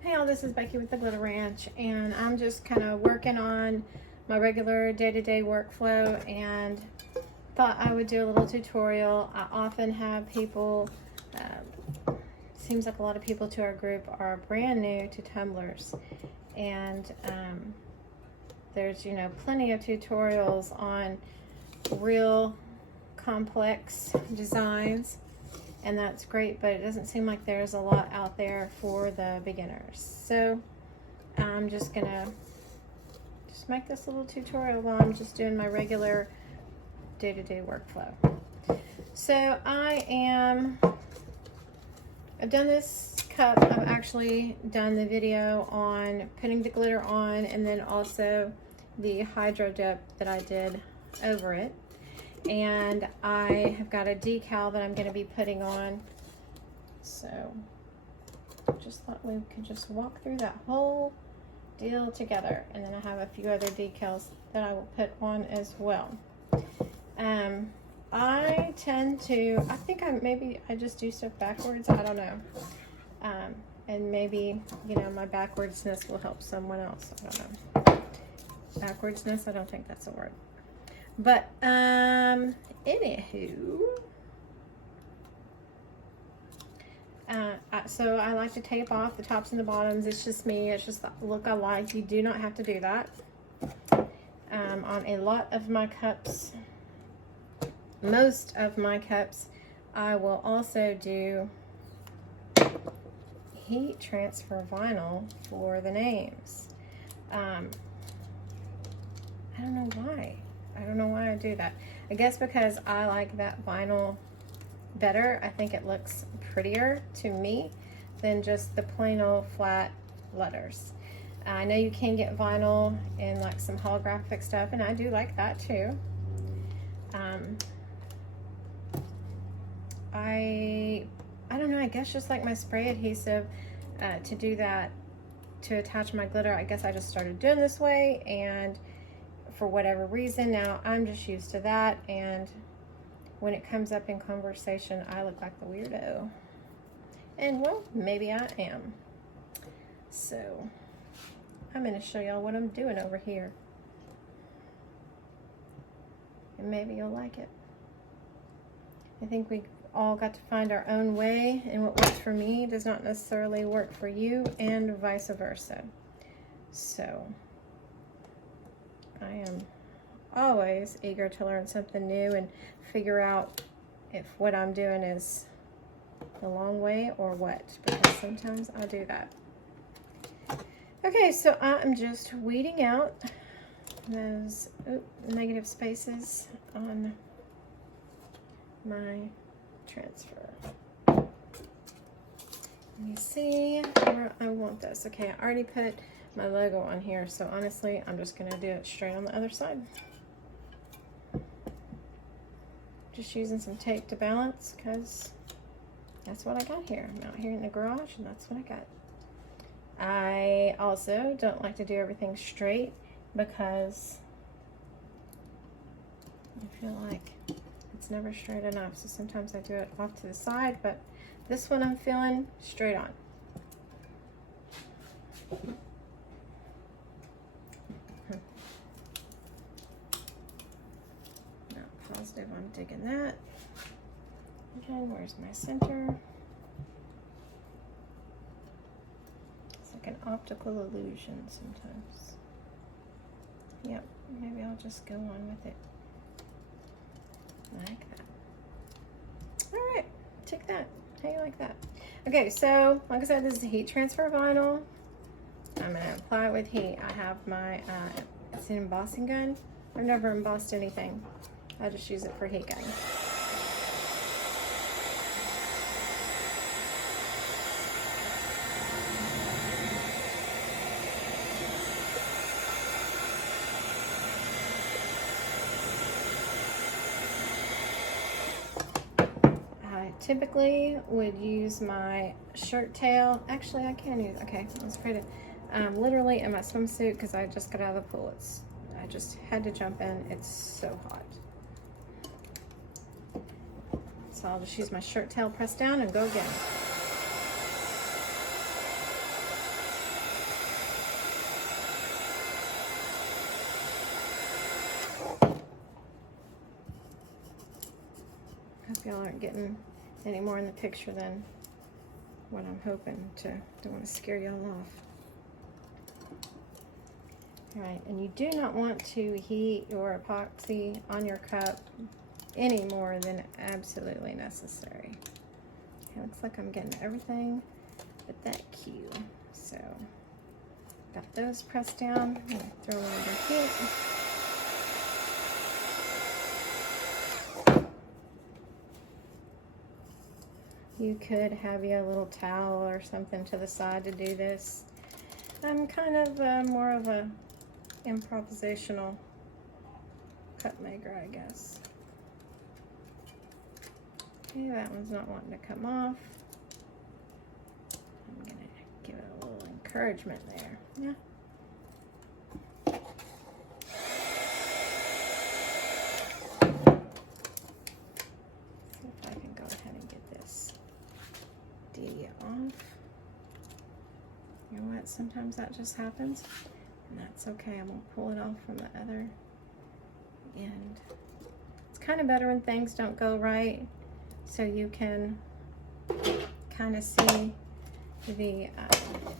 Hey y'all, this is Becky with the Glitter Ranch, and I'm just kind of working on my regular day-to-day workflow and thought I would do a little tutorial. I often have people, seems like a lot of people to our group are brand new to Tumblers, and there's, you know, plenty of tutorials on real complex designs, and that's great, but it doesn't seem like there's a lot out there for the beginners. So I'm just gonna make this little tutorial while I'm just doing my regular day-to-day workflow. So I've done this cup. I've actually done the video on putting the glitter on, and then also the hydro dip that I did over it. And I have got a decal that I'm going to be putting on. So just thought we could just walk through that whole deal together. And then I have a few other decals that I will put on as well. I tend to, I think maybe I just do stuff backwards. I don't know. And maybe, you know, my backwardsness will help someone else. I don't know. Backwardsness, I don't think that's a word. But, anywho, so I like to tape off the tops and the bottoms. It's just me. It's just the look I like. You do not have to do that. On a lot of my cups, most of my cups, I will also do heat transfer vinyl for the names. I don't know why. I don't know why I do that. I guess because I like that vinyl better. I think it looks prettier to me than just the plain old flat letters. I know you can get vinyl in like some holographic stuff, and I do like that too. I don't know, I guess just like my spray adhesive, to do that, to attach my glitter, I guess I just started doing this way, and for whatever reason, now I'm just used to that, and when it comes up in conversation, I look like the weirdo. And well, maybe I am. So I'm going to show y'all what I'm doing over here. And maybe you'll like it. I think we all got to find our own way, and what works for me does not necessarily work for you, and vice versa. So I am always eager to learn something new and figure out if what I'm doing is the long way or what, because sometimes I do that. Okay, so I'm just weeding out those negative spaces on my transfer. Let me see where I want this. Okay, I already put my logo on here, so honestly I'm just gonna do it straight on the other side. Just using some tape to balance, because that's what I got here. I'm out here in the garage, and that's what I got. I also don't like to do everything straight, because I feel like it's never straight enough, so sometimes I do it off to the side, but this one I'm feeling straight on. Positive I'm digging that. Again, where's my center? It's like an optical illusion sometimes. Yep, maybe I'll just go on with it like that. All right, take that. How you like that? Okay, so like I said, this is a heat transfer vinyl. I'm gonna apply it with heat. I have my it's an embossing gun. I've never embossed anything. I just use it for heat gun. I typically would use my shirt tail. Actually, I can use, okay, I was afraid to, literally in my swimsuit, because I just got out of the pool. I just had to jump in. It's so hot. So I'll just use my shirt tail, press down, and go again. y'all aren't getting any more in the picture than what I'm hoping to. Don't want to scare y'all off. All right, and you do not want to heat your epoxy on your cup any more than absolutely necessary. Okay, looks like I'm getting everything but that cue. So got those pressed down. I'm gonna throw them over heat. You could have a little towel or something to the side to do this. I'm kind of more of a improvisational cup maker, I guess. Okay, that one's not wanting to come off. I'm gonna give it a little encouragement there. Yeah. See if I can go ahead and get this D off. You know what? Sometimes that just happens, and that's okay. I'm gonna pull it off from the other end. It's kind of better when things don't go right, so you can kind of see the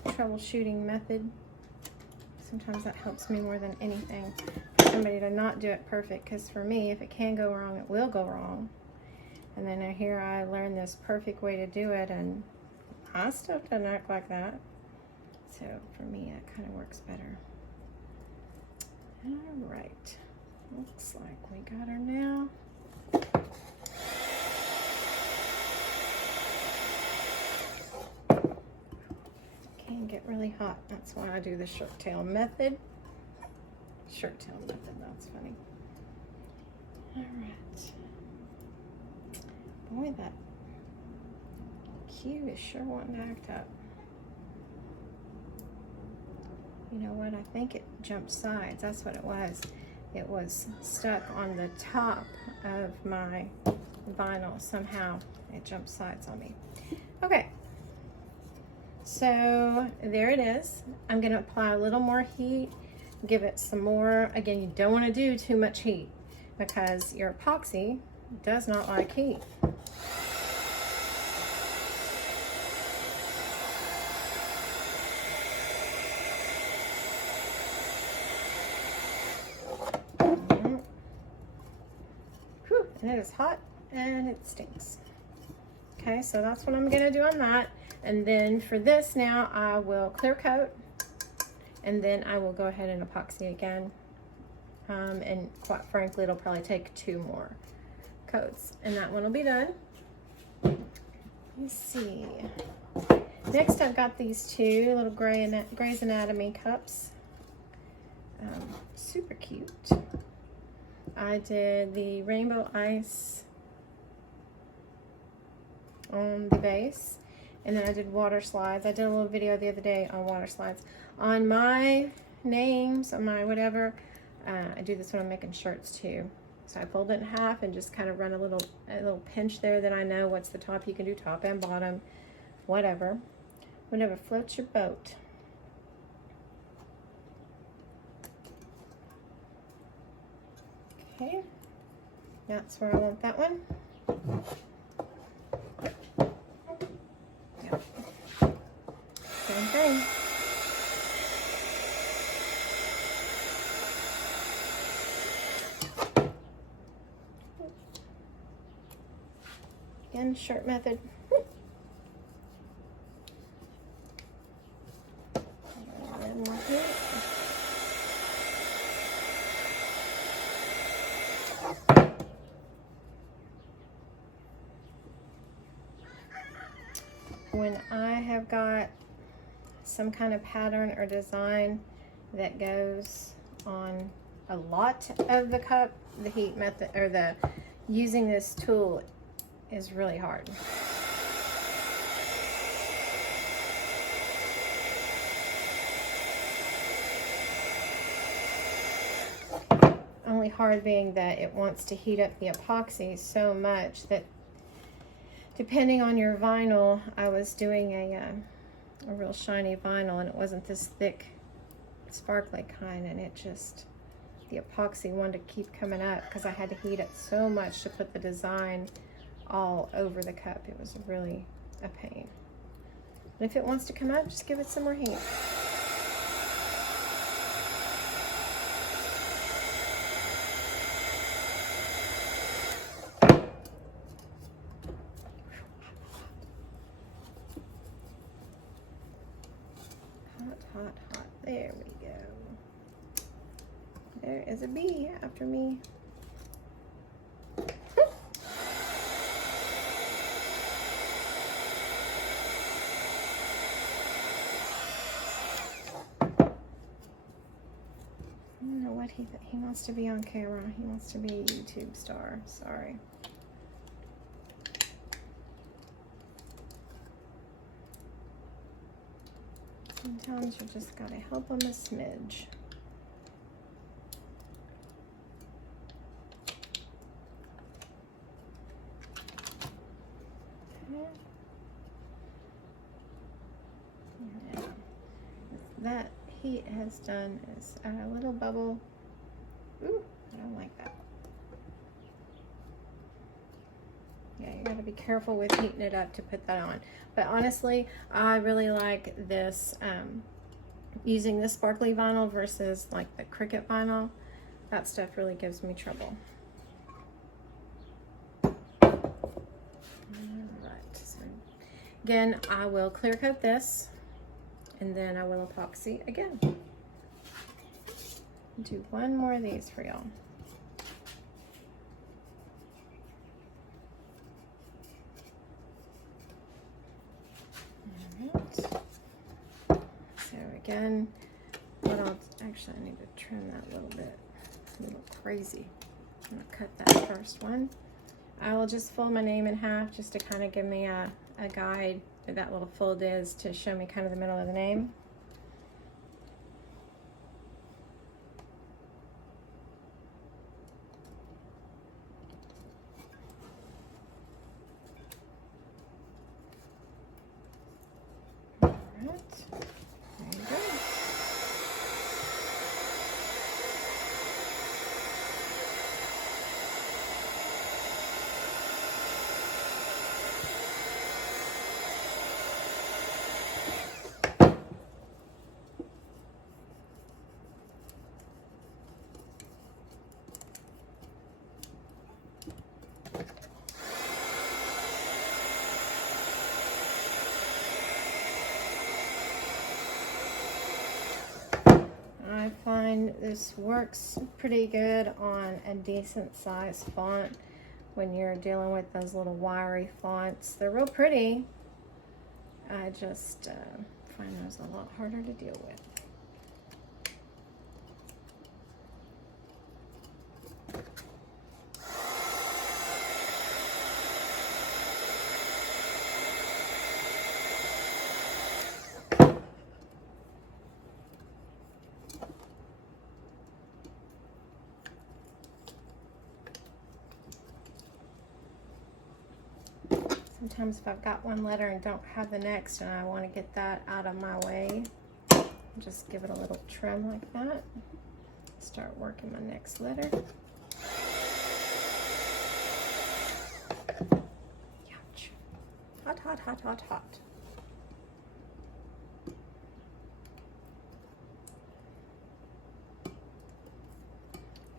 troubleshooting method. Sometimes that helps me more than anything for somebody to not do it perfect, because for me, if it can go wrong, it will go wrong. And then here I learned this perfect way to do it, and my stuff doesn't act like that. So for me, that kind of works better. All right, looks like we got her now. Can get really hot. That's why I do the shirt tail method. Shirt tail method, that's funny. All right. Boy, that cue is sure wanting to act up. You know what? I think it jumped sides. That's what it was. It was stuck on the top of my vinyl. Somehow it jumped sides on me. Okay. So there it is. I'm going to apply a little more heat, give it some more. Again, you don't want to do too much heat because your epoxy does not like heat. Whew, and it is hot and it stinks. Okay, so that's what I'm going to do on that. And then for this now, I will clear coat, and then I will go ahead and epoxy again. And quite frankly, it'll probably take 2 more coats, and that one will be done. Let's see. Next, I've got these 2 little Grey's Anatomy cups. Super cute. I did the rainbow ice on the base. And then I did water slides. I did a little video the other day on water slides. On my names, on my whatever, I do this when I'm making shirts too. So I fold it in half and just kind of run a little pinch there, that I know what's the top. You can do top and bottom, whatever. Whatever floats your boat. Okay, that's where I want that one. Same thing. Again, shirt method. When I have got some kind of pattern or design that goes on a lot of the cup, the heat method, or the using this tool is really hard. Only hard being that it wants to heat up the epoxy so much that, depending on your vinyl, I was doing a real shiny vinyl, and it wasn't this thick, sparkly kind, and it just, the epoxy wanted to keep coming up because I had to heat it so much to put the design all over the cup. It was really a pain. And if it wants to come up, just give it some more heat. Hot, hot. There we go. There is a bee after me. I don't know what he wants to be on camera. He wants to be a YouTube star. Sorry. Sometimes you just gotta help them a smidge. Okay. Now, that heat has done is add a little bubble. Ooh, I don't like that. Yeah, you gotta be careful with heating it up to put that on. But honestly, I really like this, using this sparkly vinyl versus like the Cricut vinyl. That stuff really gives me trouble. Alright, so again, I will clear coat this and then I will epoxy again. Do one more of these for y'all. So again, what I'll actually, I need to trim that a little bit. It's a little crazy. I'm gonna cut that first one. I will just fold my name in half just to kind of give me a guide where that little fold is, to show me kind of the middle of the name. I find this works pretty good on a decent size font when you're dealing with those little wiry fonts. They're real pretty. I just find those a lot harder to deal with. Sometimes if I've got one letter and don't have the next and I want to get that out of my way, just give it a little trim like that. Start working my next letter. Ouch. Hot, hot, hot, hot, hot.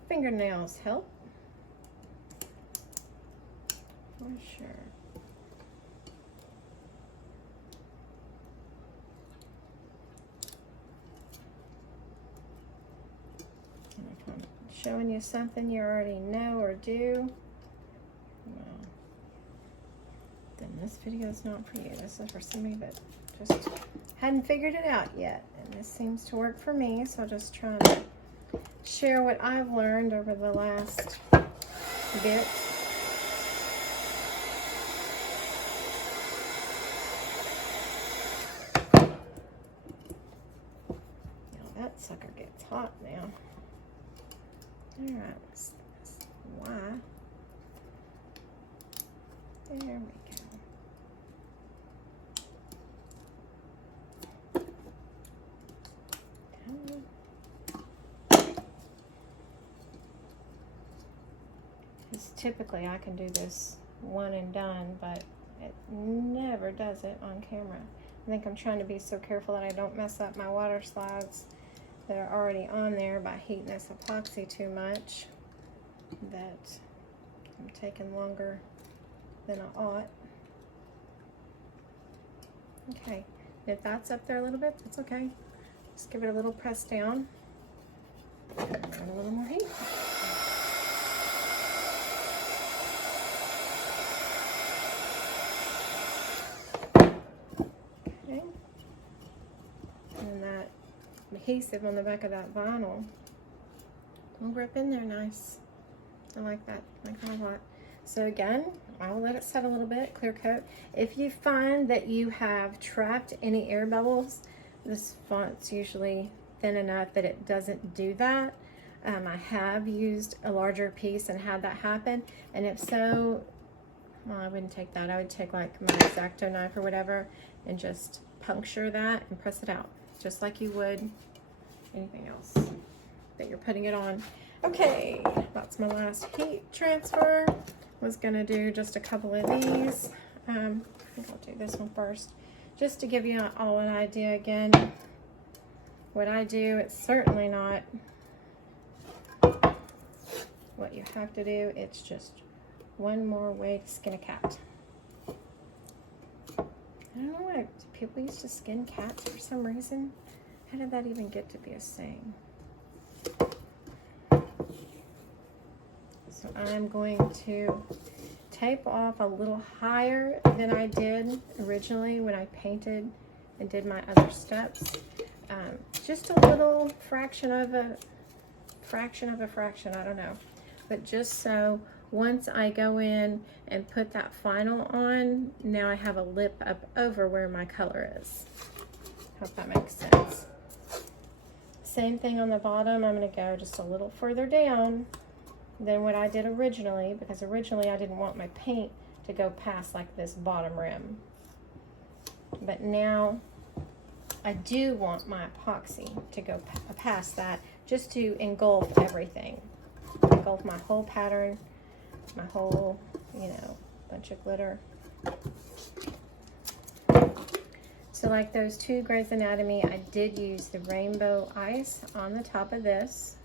Fingernails help, for sure. If I'm showing you something you already know or do, well, then this video is not for you. This is for somebody that just hadn't figured it out yet. And this seems to work for me, so I'll just try to share what I've learned over the last bit. Now that sucker gets hot now. Alright, let's Y. There we go. Because typically I can do this one and done, but it never does it on camera. I think I'm trying to be so careful that I don't mess up my water slides that are already on there by heating this epoxy too much, that I'm taking longer than I ought. Okay, if that's up there a little bit, that's okay. Just give it a little press down. And a little more heat. Okay. And that adhesive on the back of that vinyl will grip in there nice. I like that. I like that a lot. So again, I'll let it set a little bit, clear coat. If you find that you have trapped any air bubbles, this font's usually thin enough that it doesn't do that. I have used a larger piece and had that happen, and if so, well, I wouldn't take that. I would take like my X-Acto knife or whatever and just puncture that and press it out, just like you would anything else that you're putting it on. Okay, that's my last heat transfer. Was gonna do just a couple of these. I think I'll do this one first, just to give you all an idea again. What I do, it's certainly not what you have to do. It's just one more way to skin a cat. I don't know why people used to skin cats for some reason. How did that even get to be a saying? So I'm going to tape off a little higher than I did originally when I painted and did my other steps. Just a little fraction of a fraction, I don't know. But just so once I go in and put that final on, now I have a lip up over where my color is. Hope that makes sense. Same thing on the bottom. I'm going to go just a little further down than what I did originally, because originally I didn't want my paint to go past like this bottom rim. But now I do want my epoxy to go past that, just to engulf everything. Engulf my whole pattern, my whole, you know, bunch of glitter. So like those two Grey's Anatomy, I did use the rainbow ice on the top of this.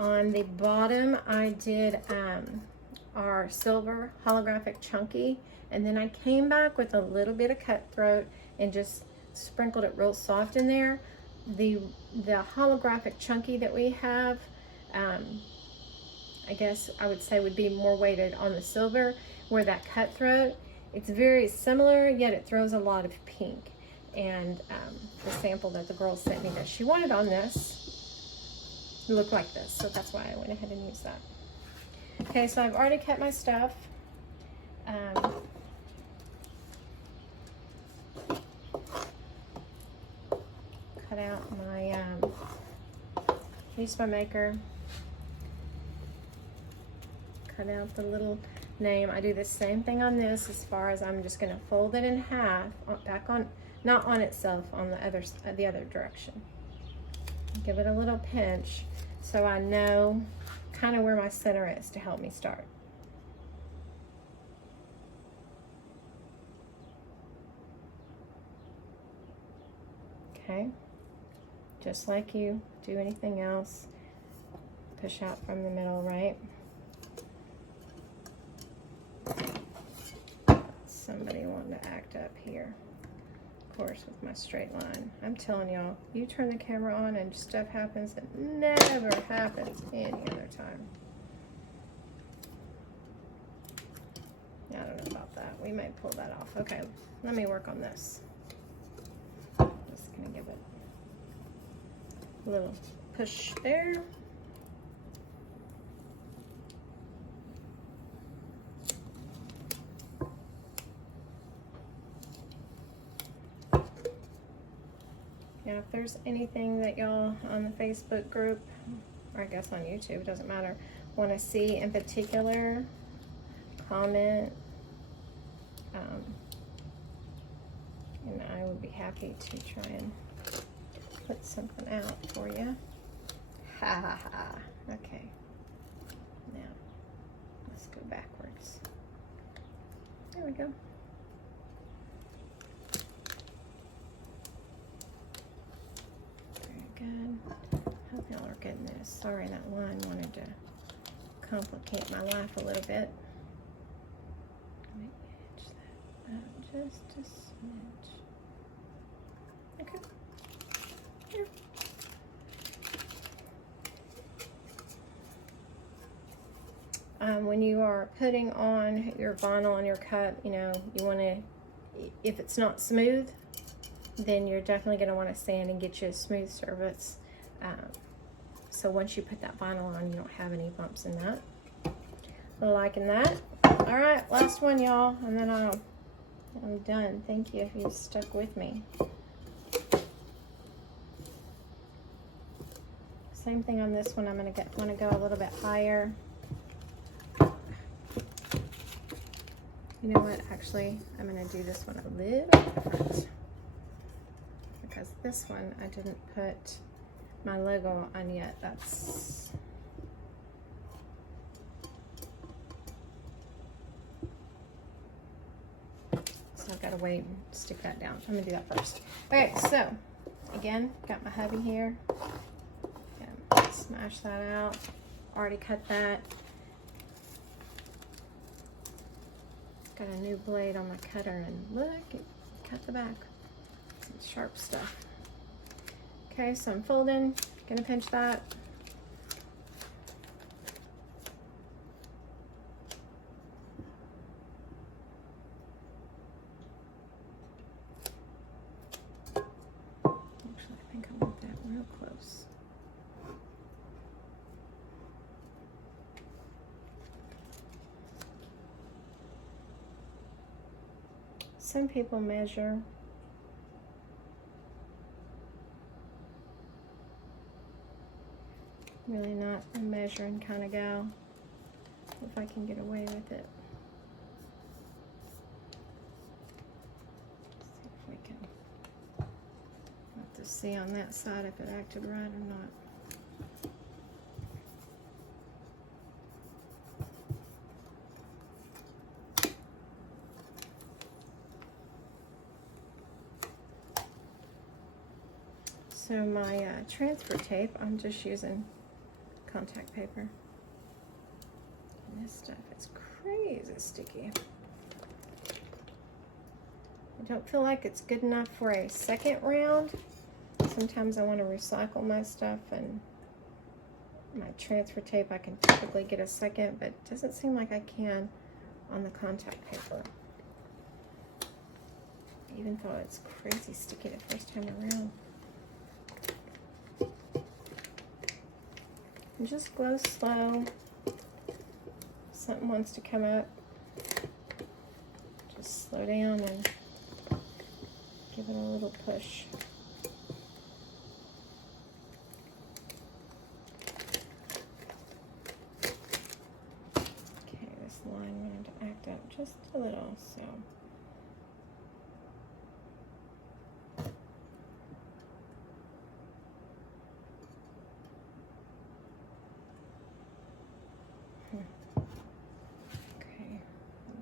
On the bottom, I did our silver holographic chunky, and then I came back with a little bit of cutthroat and just sprinkled it real soft in there. The holographic chunky that we have, I guess I would say would be more weighted on the silver, where that cutthroat, it's very similar, yet it throws a lot of pink. And the sample that the girl sent me that she wanted on this looked like this, so that's why I went ahead and used that. Okay, so I've already cut my stuff. Cut out my, used my maker. Cut out the little name. I do the same thing on this, as far as I'm just going to fold it in half, back on, not on itself, on the other direction. Give it a little pinch so I know kind of where my center is to help me start. Okay, just like you do anything else, push out from the middle, right? Somebody wanting to act up here, of course, with my straight line. I'm telling y'all, you turn the camera on and stuff happens that never happens any other time. I don't know about that. We might pull that off. Okay, let me work on this. Just gonna give it a little push there. Now, if there's anything that y'all on the Facebook group, or I guess on YouTube, it doesn't matter, want to see in particular, comment, and I would be happy to try and put something out for you. Ha ha ha. Okay. Now, let's go backwards. There we go. Very good. Hope y'all are getting this. Sorry, that line wanted to complicate my life a little bit. Let me edge that up just a smidge. Okay. Here. When you are putting on your vinyl on your cup, you know, you want to, if it's not smooth, then you're definitely going to want to sand and get you a smooth surface. So once you put that vinyl on, you don't have any bumps in that. Liking that. All right, last one, y'all, and then I'm done. Thank you if you stuck with me. Same thing on this one. I'm want to go a little bit higher. You know what? Actually, I'm going to do this one a little different, because this one I didn't put my logo on yet. That's so I've got to wait and stick that down. I'm going to do that first. Okay, so again, got my hubby here. Smash that out. Already cut that. Got a new blade on my cutter, and look, it cut the back. Some sharp stuff. Okay, so I'm folding, gonna pinch that. Actually, I think I want that real close. Some people measure. Really not a measuring kind of gal, if I can get away with it. Let's see if we can, have to see on that side if it acted right or not. So my transfer tape, I'm just using contact paper. And this stuff is crazy sticky. I don't feel like it's good enough for a second round. Sometimes I want to recycle my stuff, and my transfer tape I can typically get a second, but it doesn't seem like I can on the contact paper. Even though it's crazy sticky the first time around. And just go slow. If something wants to come up, just slow down and give it a little push. Okay, this line wanted to act up just a little, so.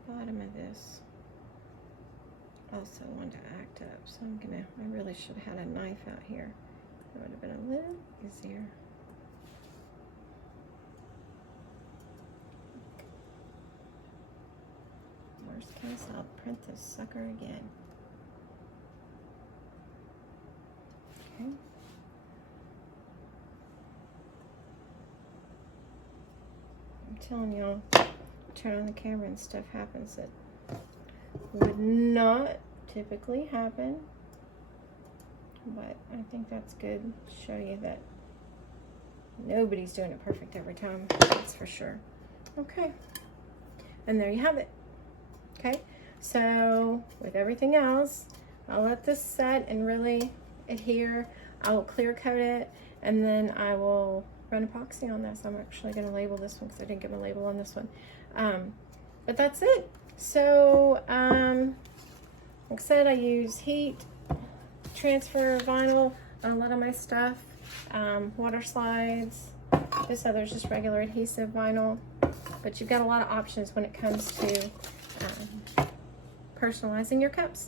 Bottom of this also wanted to act up, so I really should have had a knife out here. It would have been a little easier. Worst case, I'll print this sucker again. Okay. I'm telling y'all, turn on the camera and stuff happens that would not typically happen, but I think that's good to show you that nobody's doing it perfect every time, that's for sure. Okay, and there you have it. Okay, so with everything else, I'll let this set and really adhere. I will clear coat it, and then I will run epoxy on this. I'm actually going to label this one because I didn't give a label on this one. But that's it. So, like I said, I use heat transfer vinyl on a lot of my stuff. Water slides. This other's just regular adhesive vinyl. But you've got a lot of options when it comes to personalizing your cups.